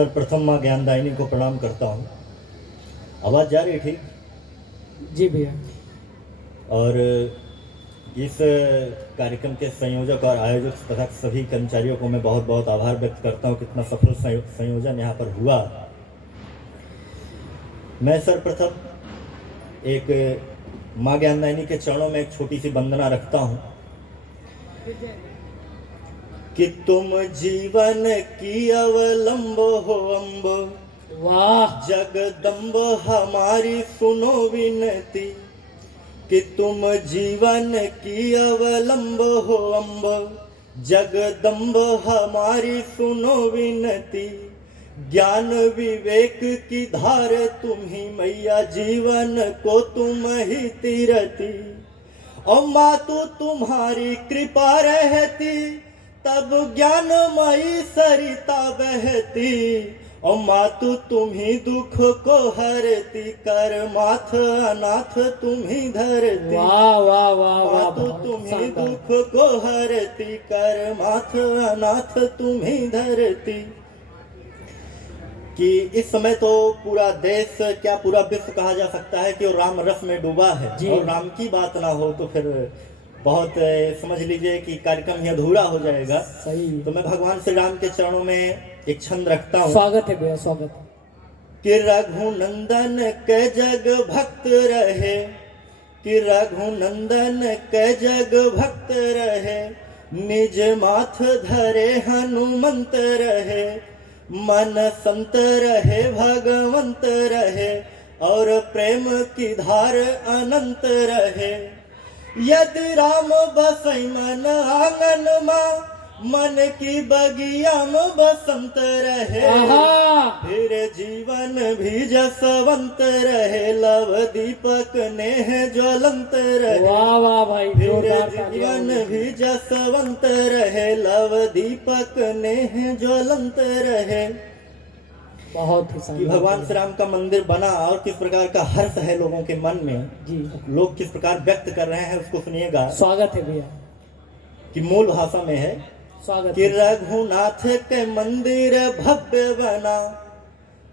सर्वप्रथम माँ ज्ञानदायिनी को प्रणाम करता हूँ। आवाज़ जा रही है ठीक? जी भैया। और इस कार्यक्रम के संयोजक और आयोजक तथा सभी कर्मचारियों को मैं बहुत बहुत आभार व्यक्त करता हूँ। कितना सफल संयोजन यहाँ पर हुआ। मैं सर्वप्रथम एक माँ ज्ञानदायिनी के चरणों में एक छोटी सी वंदना रखता हूँ कि तुम जीवन की अवलंब हो अम्ब, वाह। जगदम्ब हमारी सुनो विनती कि तुम जीवन की अवलंब हो अम्ब, जगदम्ब हमारी सुनो विनती। ज्ञान विवेक की धार तुम ही मैया, जीवन को तुम ही तीरती। और मातु तुम्हारी कृपा रहती, तब ज्ञानमयी सरिता बहती। और मातु तुम ही दुख को हरती, कर माथ अनाथ तुम ही धरती। वाह वाह वाह वाह। मातु तुम ही दुख को हरती, कर माथ अनाथ तुम ही धरती। कि इस समय तो पूरा देश क्या पूरा विश्व कहा जा सकता है कि वो राम रस में डूबा है। और राम की बात ना हो तो फिर बहुत समझ लीजिए कि कार्यक्रम ही अधूरा हो जाएगा। सही। तो मैं भगवान श्री राम के चरणों में एक छंद रखता हूँ। स्वागत है भैया, स्वागत है। कि रघुनंदन के जग भक्त रहे, कि रघुनंदन के जग भक्त रहे। निज माथ धरे हनुमंत रहे, मन संत रहे भगवंत रहे। और प्रेम की धार अनंत रहे। यदि राम बसई मन आंगन माँ, मन की बगिया में बसंत रहे। फिर जीवन भी जसवंत रहे, लव दीपक नेह ज्वलंत रहे। वाह वाह भाई। फिर जीवन भी जसवंत रहे, लव दीपक नेह ज्वलंत रहे। बहुत ही कि भगवान श्री राम का मंदिर बना और किस प्रकार का हर्ष है लोगों के मन में जी। लोग किस प्रकार व्यक्त कर रहे हैं उसको सुनिएगा। स्वागत है भैया। कि मूल भाषा में है स्वागत कि रघुनाथ के मंदिर भव्य बना,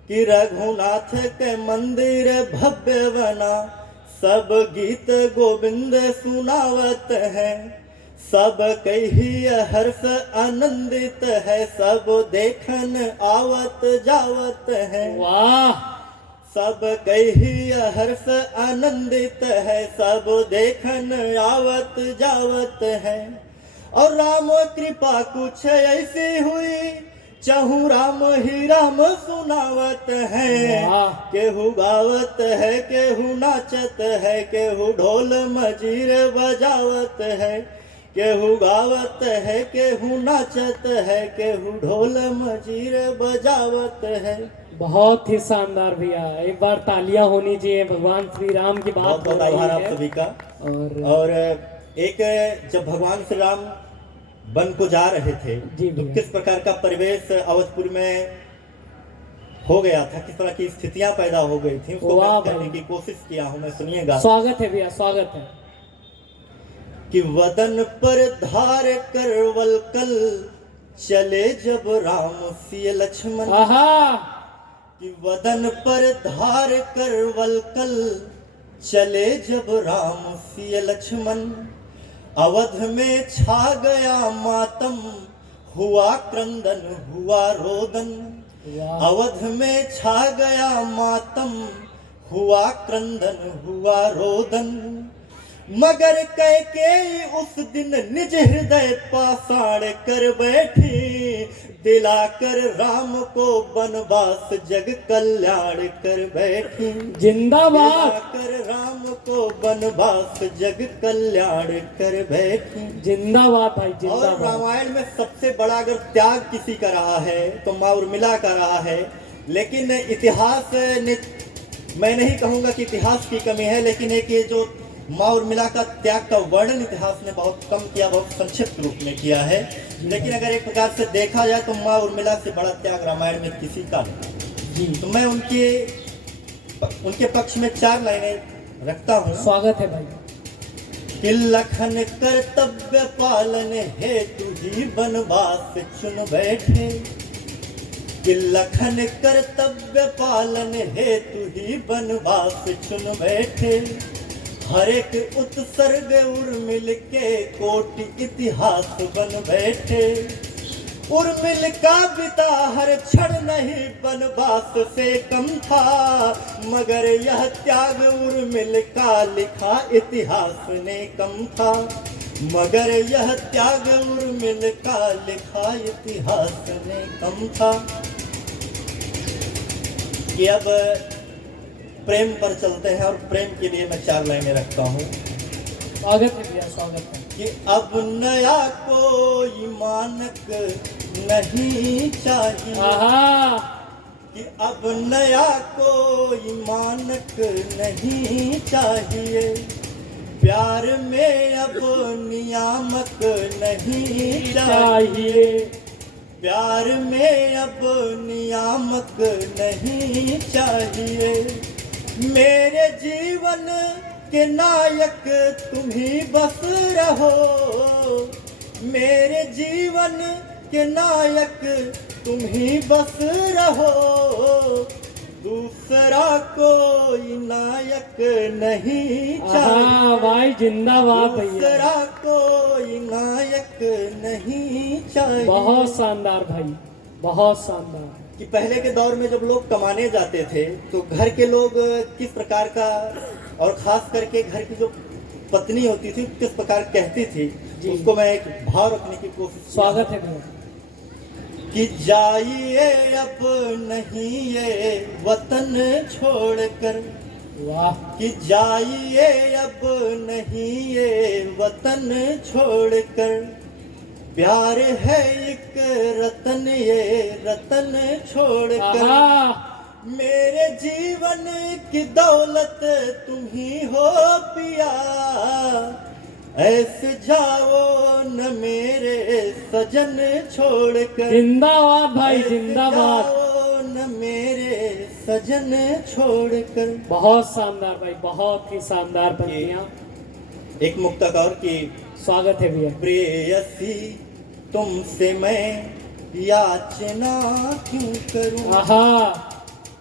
कि रघुनाथ के मंदिर भव्य बना। सब गीत गोविंद सुनावत है, सब कही हर्ष आनंदित है। सब देखन आवत जावत है। वाह। सब कही हर्ष आनंदित है, सब देखन आवत जावत है। और राम कृपा कुछ ऐसी हुई, चहु राम ही राम सुनावत है। केहू गावत है, केहू नाचत है, केहू ढोल मजीर बजावत है। केहू गावत है, केहू नाचत है, केहू ढोल मजीर बजावत है। बहुत ही शानदार भैया। एक बार तालियां होनी चाहिए। भगवान श्री राम की बात हो रही आभार आप है सभी का। और एक जब भगवान श्री राम वन को जा रहे थे तो किस प्रकार का परिवेश अवधपुर में हो गया था, किस तरह की स्थितियां पैदा हो गई थी, उसको व्यक्त करने की कोशिश किया हूं मैं। सुनिएगा। स्वागत है भैया, स्वागत है। कि वदन पर धार कर वलकल, चले जब राम सिय लक्ष्मण। कि वदन पर धार कर वलकल, चले जब राम सिय लक्ष्मण। अवध में छा गया मातम, हुआ क्रंदन हुआ रोदन। अवध में छा गया मातम, हुआ क्रंदन हुआ रोदन। मगर कैकेयी उस दिन निज हृदय पाषाण कर बैठी। दिलाकर राम को वनवास जग कल्याण कर बैठी। जिंदाबाद। दिलाकर राम को वनवास जग कल्याण कर बैठी। जिंदाबाद भाई, जिंदाबाद। और रामायण में सबसे बड़ा अगर त्याग किसी का रहा है तो माँ उर्मिला का रहा है। लेकिन इतिहास ने, मैं नहीं कहूँगा कि इतिहास की कमी है, लेकिन एक ये जो माँ उर्मिला का त्याग का वर्णन इतिहास ने बहुत कम किया, बहुत संक्षिप्त रूप में किया है। लेकिन अगर एक प्रकार से देखा जाए तो माँ उर्मिला से बड़ा त्याग रामायण में किसी का नहीं। तो मैं उनके पक्ष में 4 लाइनें रखता हूँ। स्वागत है भाई। कि लखन कर्तव्य पालन हेतु ही वनवास चुन बैठे। कि लखन कर्तव्य पालन हेतु ही बनवास चुन बैठे। हर एक उत्सर्ग उर्मिल के कोटि इतिहास बन बैठे। उर्मिल का बिता हर क्षण नहीं बनवास से कम था, मगर यह त्याग उर्मिल का लिखा इतिहास ने कम था। मगर यह त्याग उर्मिल का लिखा इतिहास ने कम था। कि अब प्रेम पर चलते हैं और प्रेम के लिए मैं 4 लाइनें रखता हूँ। स्वागत है भैया, स्वागत है। कि अब नया कोई मानक नहीं चाहिए। आहा, कि अब नया कोई मानक नहीं चाहिए। प्यार में अब नियामक नहीं चाहिए। प्यार में अब नियामक नहीं चाहिए। मेरे जीवन के नायक तुम ही बस रहो। मेरे जीवन के नायक तुम ही बस रहो। दूसरा कोई नायक नहीं चाहिए। भाई जिंदाबाद भैया, दूसरा कोई नायक नहीं चाहिए। बहुत शानदार भाई, बहुत शानदार। कि पहले के दौर में जब लोग कमाने जाते थे तो घर के लोग किस प्रकार का, और खास करके घर की जो पत्नी होती थी किस प्रकार कहती थी, जी। उसको मैं एक भाव रखने की कोशिश स्वागत है भैया। कि जाइए अब नहीं ये वतन छोड़कर। वाह, कि जाइए अब नहीं ये वतन छोड़कर। प्यार है एक रतन ये रतन छोड़कर। आहा, मेरे जीवन की दौलत तुम ही हो पिया। ऐसे जाओ न मेरे सजन छोड़कर। जिंदाबाद भाई, ऐसे जिंदाबाद। जाओ न मेरे सजन छोड़कर। बहुत शानदार भाई, बहुत ही शानदार पंक्तियां। एक मुक्तक और की। स्वागत है भैया। प्रेयसी तुमसे मैं याचना क्यों करूं। आहा,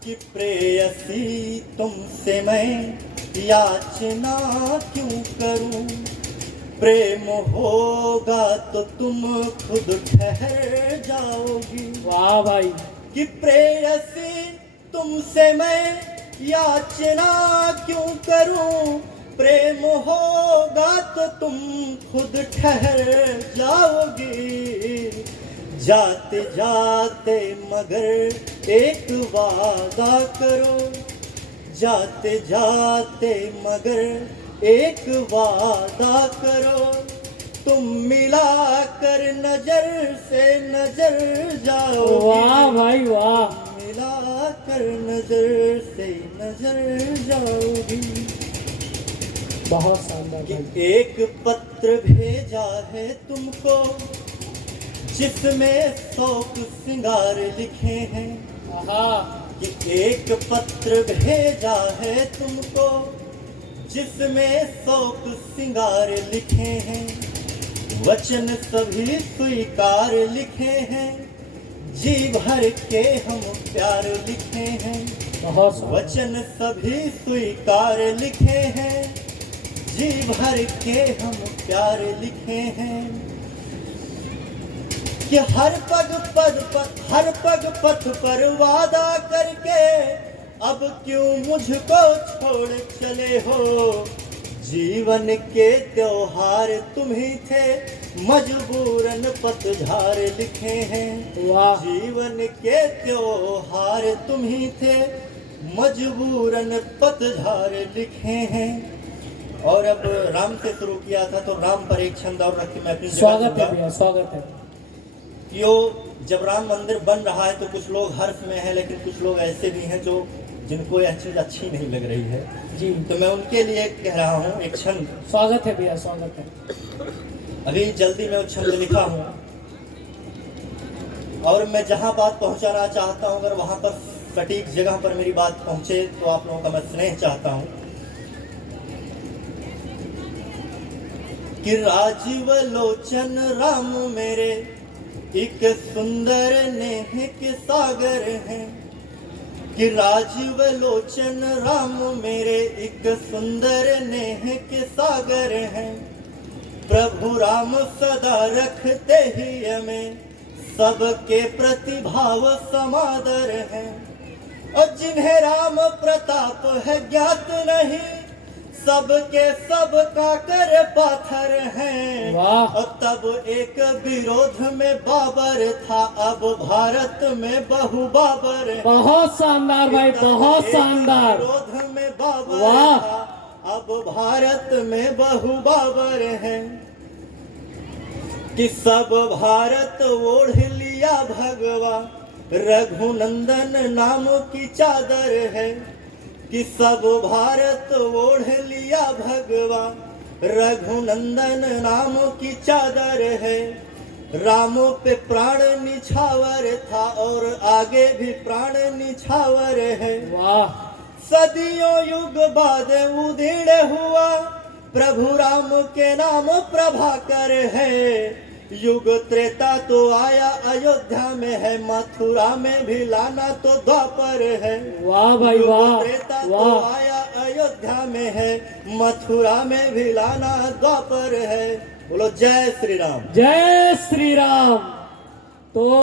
कि प्रेयसी तुमसे मैं याचना क्यों करूं। प्रेम होगा तो तुम खुद ठहर जाओगी। वाह भाई, कि प्रेयसी तुमसे मैं याचना क्यों करूं। प्रेम होगा तो तुम खुद ठहर जाओगी। जाते जाते मगर एक वादा करो। जाते जाते मगर एक वादा करो। तुम मिला कर नजर से नजर जाओगी। वाह भाई, वाह। मिला कर नजर से नजर जाओगी। बहुत शानदार कि भाई। एक पत्र भेजा है तुमको जिसमें 100 सिंगार लिखे हैं। आहा, कि एक पत्र भेजा है तुमको जिसमें 100 सिंगार लिखे हैं। वचन सभी स्वीकार लिखे हैं। जी भर के हम प्यार लिखे हैं। बहुत शानदार। वचन सभी स्वीकार लिखे हैं। जी भर के हम प्यार लिखे हैं। कि हर पग पथ पर वादा करके अब क्यों मुझको छोड़ चले हो। जीवन के त्योहार तुम ही थे, मजबूरन पतझार लिखे हैं। वाह, जीवन के त्योहार तुम ही थे, मजबूरन पतझार लिखे हैं। और अब राम से शुरू किया था तो राम पर एक छंद और रख के मैं अपनी जगह स्वागत है दूंगा। भैया, स्वागत है। यो जब राम मंदिर बन रहा है तो कुछ लोग हर्ष में हैं, लेकिन कुछ लोग ऐसे भी हैं जो जिनको यह चीज अच्छी नहीं लग रही है। जी, तो मैं उनके लिए कह रहा हूँ एक छंद। स्वागत है भैया, स्वागत है। अभी जल्दी में वो छंद लिखा हूँ और मैं जहाँ बात पहुँचाना चाहता हूँ, अगर वहाँ पर सटीक जगह पर मेरी बात पहुँचे तो आप लोगों का मैं स्नेह चाहता हूँ। कि राजीव लोचन राम मेरे एक सुंदर नेह के सागर हैं कि राजीव लोचन राम मेरे, एक सुंदर नेह के सागर हैं। प्रभु राम सदा रखते ही हमें सबके प्रतिभाव समादर है। और जिन्हें राम प्रताप है ज्ञात नहीं, सबके सबका कर पाथर हैं। वाह। और तब एक विरोध में बाबर था, अब भारत में बहु बाबर है। बहुत शानदार भाई, बहुत एक शानदार। विरोध में बाबर वाह। था, अब भारत में बहु बाबर है। कि सब भारत ओढ़ लिया भगवा, रघुनंदन नाम की चादर है। कि सब भारत ओढ़ लिया भगवा, रघुनंदन नाम की चादर है। राम पे प्राण निछावर था और आगे भी प्राण निछावर है। वाह। सदियों युग बाद उदीर्ण हुआ, प्रभु राम के नाम प्रभाकर है। युग त्रेता तो आया अयोध्या में है, मथुरा में भी लाना तो द्वापर है। वाह भाई, युग वाह त्रेता तो वाह। आया अयोध्या में है, मथुरा में भी लाना द्वापर है। बोलो जय श्री राम। जय श्री राम। तो